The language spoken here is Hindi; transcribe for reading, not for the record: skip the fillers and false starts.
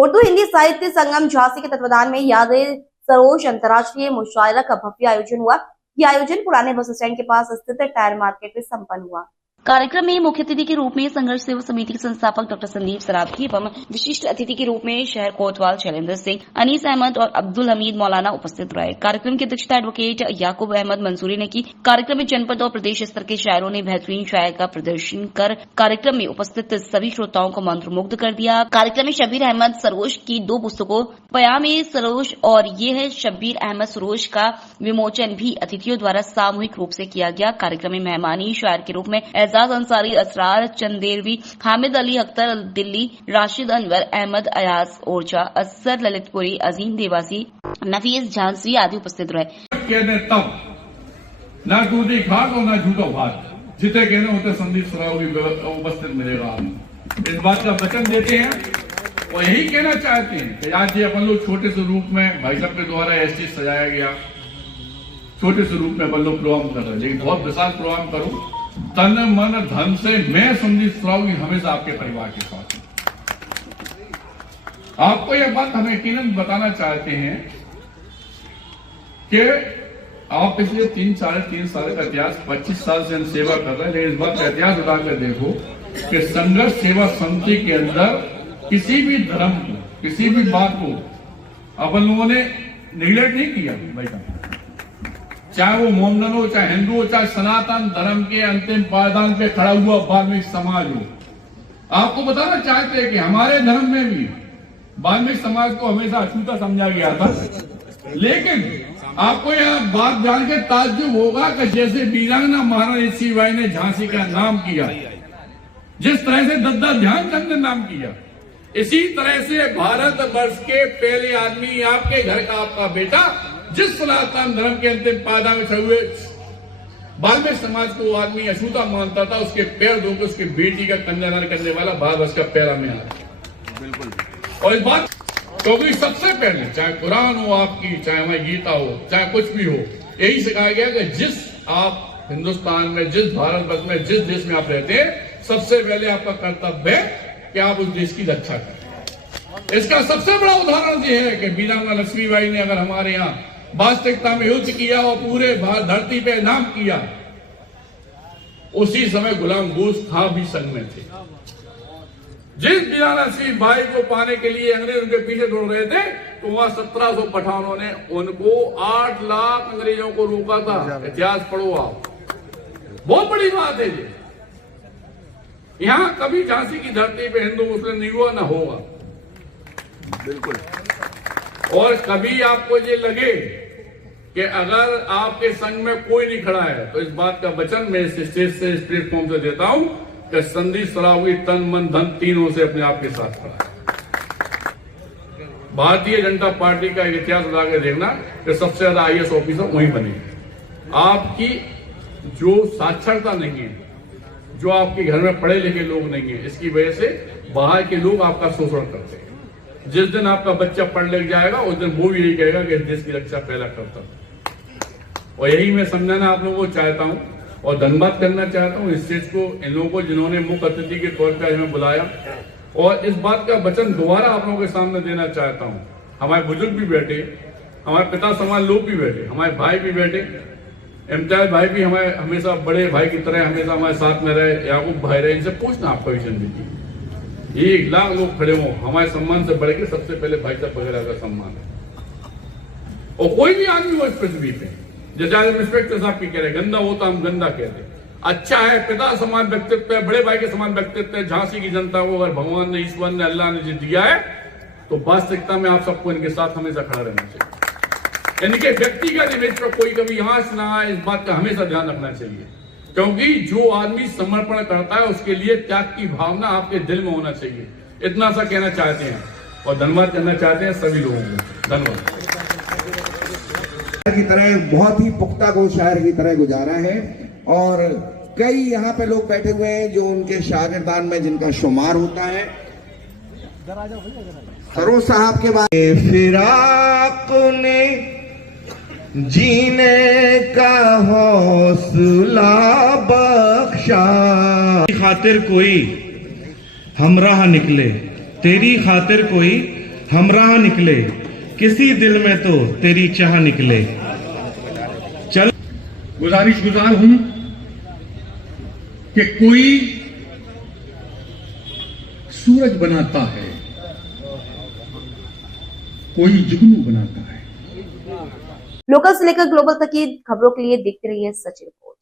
उर्दू हिंदी साहित्य संगम झांसी के तत्वाधान में यादें सरोज अंतर्राष्ट्रीय मुशायरा का भव्य आयोजन हुआ। यह आयोजन पुराने बस स्टैंड के पास स्थित टायर मार्केट में संपन्न हुआ। कार्यक्रम में मुख्य अतिथि के रूप में संघर्ष सेवा समिति के संस्थापक डॉक्टर संदीप सरावगी एवं विशिष्ट अतिथि के रूप में शहर कोतवाल शैलेंद्र सिंह, अनीस अहमद और अब्दुल हमीद मौलाना उपस्थित रहे। कार्यक्रम की अध्यक्षता एडवोकेट याकूब अहमद मंसूरी ने की। कार्यक्रम में जनपद और प्रदेश स्तर के शायरों ने बेहतरीन शायर का प्रदर्शन कर कार्यक्रम में उपस्थित सभी श्रोताओं को मंत्रमुग्ध कर दिया। कार्यक्रम में शब्बीर अहमद सरोज की 2 पुस्तकों पयामे सरोज और ये है शब्बीर अहमद सरोज का विमोचन भी अतिथियों द्वारा सामूहिक रूप से किया गया। कार्यक्रम में मेहमानी शायर के रूप में एजाज अंसारी, असरार चंदेरवी, हामिद अली अख्तर दिल्ली, राशिद अनवर, अहमद अयाज ओरछा, असर ललितपुरी, अजीम देवासी, नफीस झांसी आदि उपस्थित रहे। कहने तब ना दूधी खाक और ना झूठो भात, जितने कहने होते संदीप सरावगी उपस्थित मिलेगा। इस बात का वचन देते हैं और यही कहना चाहते हैं कि आज ये अपन लोग छोटे से रूप में भाई साहब के द्वारा ऐसे सजाया गया, छोटे से रूप में अपन लोग प्रोग्राम कर रहे हैं, लेकिन बहुत विशाल प्रोग्राम करूं तन मन धन से। मैं संदीप सरावगी हमेशा आपके परिवार के साथ हूं। आपको यह बात हम यकीनन बताना चाहते हैं कि आप पिछले 3 साल का इतिहास 25 साल से हम सेवा कर रहे हैं, लेकिन इस बात का इतिहास उठाकर देखो कि संघर्ष सेवा समिति के अंदर किसी भी धर्म को, किसी भी बात को अपन लोगों ने निगलेक्ट नहीं किया भाई साहब। चाहे वो मोमडन हो, चाहे हिंदू हो, चाहे सनातन धर्म के अंतिम पायदान पे खड़ा हुआ वाल्मीकि समाज हो। आपको बताना चाहते हैं कि हमारे धर्म में भी वाल्मीकि समाज को हमेशा अछूता समझा गया था, लेकिन आपको यह बात जान के ताज्जुब होगा कि जैसे वीरांगना महारानी लक्ष्मीबाई ने झांसी का नाम किया, जिस तरह से दद्दा ध्यानचंद ने नाम किया, इसी तरह से भारत वर्ष के पहले आदमी आपके घर का आपका बेटा, जिस सनातन धर्म के अंतिम पायदान में खड़े हुए वाल्मीकि समाज को आदमी अछूता मानता था, उसके पैर धोकर उसकी बेटी का कन्यादान करने वाला भारत वर्ष का पहला में आता। बिल्कुल। और इस बात क्योंकि सबसे पहले चाहे कुरान हो आपकी, चाहे हमारी गीता हो, चाहे कुछ भी हो, यही सिखाया गया कि जिस आप हिंदुस्तान में, जिस भारत वर्ष में, जिस देश में आप रहते हैं, सबसे पहले आपका कर्तव्य है कि आप उस देश की रक्षा करें। इसका सबसे बड़ा उदाहरण यह है कि वीरांगना लक्ष्मीबाई ने अगर हमारे यहाँ वास्तविकता में युद्ध किया और पूरे धरती पे नाम किया, उसी समय गुलाम गोश्त खां भी संग में थे। जिस वीरांगना लक्ष्मीबाई को पाने के लिए अंग्रेज उनके पीछे दौड़ रहे थे, तो वहां 1700 पठानों ने उनको 8 लाख अंग्रेजों को रोका था। इतिहास पढ़ो आप, बहुत बड़ी बात है ये। यहां कभी झांसी की धरती पे हिंदू मुस्लिम नहीं हुआ, ना होगा। बिल्कुल। और कभी आपको ये लगे कि अगर आपके संग में कोई नहीं खड़ा है, तो इस बात का वचन मैं इस स्टेज से, इस प्लेटफॉर्म से देता हूं कि संदीप सरावगी तन मन धन तीनों से अपने आप के साथ खड़ा है। भारतीय जनता पार्टी का एक इतिहास उठा के देखना कि सबसे ज्यादा IAS ऑफिसर वहीं बने। आपकी जो साक्षरता नहीं है, जो आपके घर में पढ़े लिखे लोग नहीं है, इसकी वजह से बाहर के लोग आपका शोषण करते हैं। जिस दिन आपका बच्चा पढ़ लिख जाएगा, उस दिन वो भी यही कहेगा कि देश की रक्षा पहला करता। और यही मैं समझाना आप लोगों को चाहता हूं और धन्यवाद करना चाहता हूं इस चीज को, इन लोगों को जिन्होंने मुख्य अतिथि के तौर पर हमें बुलाया। और इस बात का वचन दोबारा आप लोगों के सामने देना चाहता हूं। हमारे बुजुर्ग भी बैठे, हमारे पिता समान लोग भी बैठे, हमारे भाई भी बैठे, इम्तियाज भाई भी हमारे हमेशा बड़े भाई की तरह हमेशा हमारे साथ में रहे, याकूब भाई रहे। इनसे पूछना आपका विजन दीजिए। 1 लाख लोग खड़े हों, हमारे सम्मान से बढ़ के सबसे पहले भाई साहब वगैरह का सम्मान है। और कोई भी आदमी हो इस पृथ्वी पे, जैसे इंस्पेक्टर साहब की कह रहे गंदा होता हम गंदा कहते, अच्छा है पिता समान व्यक्तित्व है, बड़े भाई के समान व्यक्तित्व है। झांसी की जनता को अगर भगवान ने, ईश्वर ने, अल्लाह ने दिया है, तो वास्तविकता में आप सबको इनके साथ हमेशा खड़ा रहना चाहिए। इनके व्यक्तिगत इमेज पर कोई कभी आंच ना आए, इस बात का हमेशा ध्यान रखना चाहिए। क्योंकि जो आदमी समर्पण करता है, उसके लिए त्याग की भावना आपके दिल में होना चाहिए। इतना सा कहना चाहते हैं और धन्यवाद करना चाहते हैं सभी लोगों को। धन्यवाद। की तरह बहुत ही पुख्ता को शायर की तरह गुजारा है और कई यहाँ पे लोग बैठे हुए हैं जो उनके शागिर्दान में जिनका शुमार होता है। सरोज साहब के बाद फिराक ने जीने का हौसला बख्शा, खातिर कोई हमराह निकले, तेरी खातिर कोई हमराह निकले, किसी दिल में तो तेरी चाह निकले। चल गुजारिश हूं कि कोई सूरज बनाता है, कोई जुगनू बनाता है। लोकल से लेकर ग्लोबल तक की खबरों के लिए देखते रहिए सचिन।